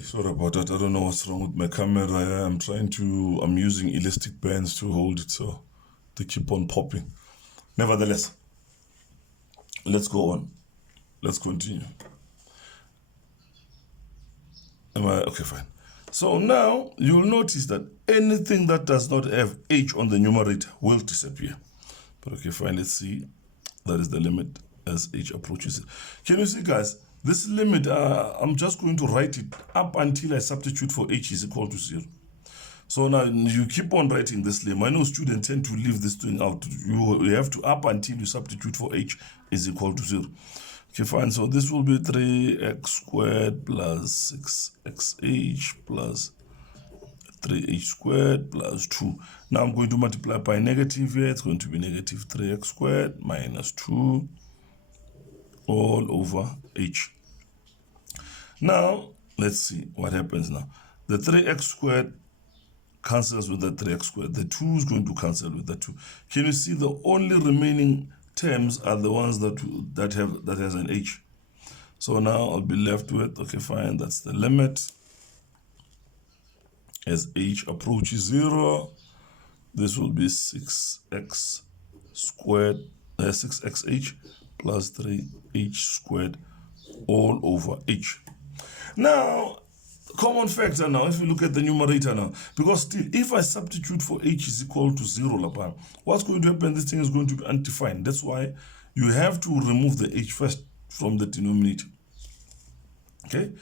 Sorry about that. I don't know what's wrong with my camera. I'm using elastic bands to hold it, so they keep on popping. Nevertheless, let's go on. Let's continue. Am I okay? Fine. So now you'll notice that anything that does not have h on the numerator will disappear. But okay, fine. Let's see. That is the limit as h approaches it. Can you see, guys? This limit, I'm just going to write it up until I substitute for h is equal to 0. So now you keep on writing this limit. I know students tend to leave this thing out. You have to up until you substitute for h is equal to 0. Okay, fine. So this will be 3x squared plus 6xh plus 3h squared plus 2. Now I'm going to multiply by negative here. It's going to be negative 3x squared minus 2 all over h. Now, let's see what happens now. The 3x squared cancels with the 3x squared. The 2 is going to cancel with the 2. Can you see the only remaining terms are the ones that has an h? So now I'll be left with, okay, fine, that's the limit. As h approaches 0, this will be 6x squared, 6xh plus 3h squared all over h. Now, common factor now, if you look at the numerator now, because still, if I substitute for h is equal to 0, what's going to happen? This thing is going to be undefined. That's why you have to remove the h first from the denominator. Okay?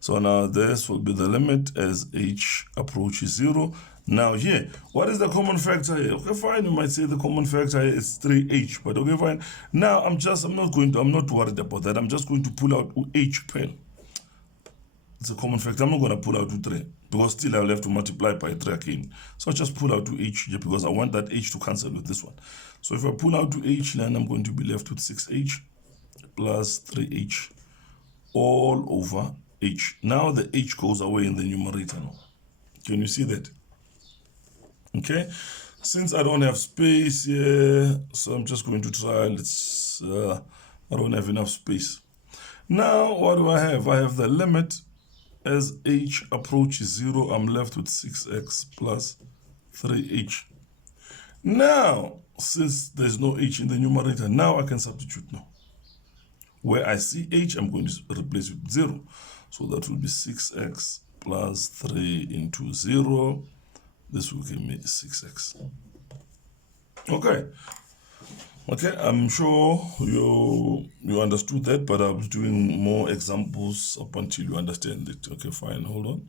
So now this will be the limit as h approaches 0. Now here, what is the common factor here? Okay, fine, you might say the common factor here is 3h, but okay, fine. Now I'm not worried about that. I'm just going to pull out h pen. It's a common factor. I'm not going to pull out 3 because still I'll have to multiply by 3 again. So I just pull out 2h here because I want that h to cancel with this one. So if I pull out 2h, then I'm going to be left with 6h plus 3h all over h. Now the h goes away in the numerator now. Can you see that? Okay, since I don't have space here, so I'm just going to try. I don't have enough space. Now what do I have? I have the limit as h approaches 0. I'm left with 6x plus 3h. Now, since there's no h in the numerator, now I can substitute now. Where I see h, I'm going to replace with 0. So that will be 6x plus 3 into 0. This will give me 6x. Okay. Okay, I'm sure you understood that, but I was doing more examples up until you understand it. Okay, fine, hold on.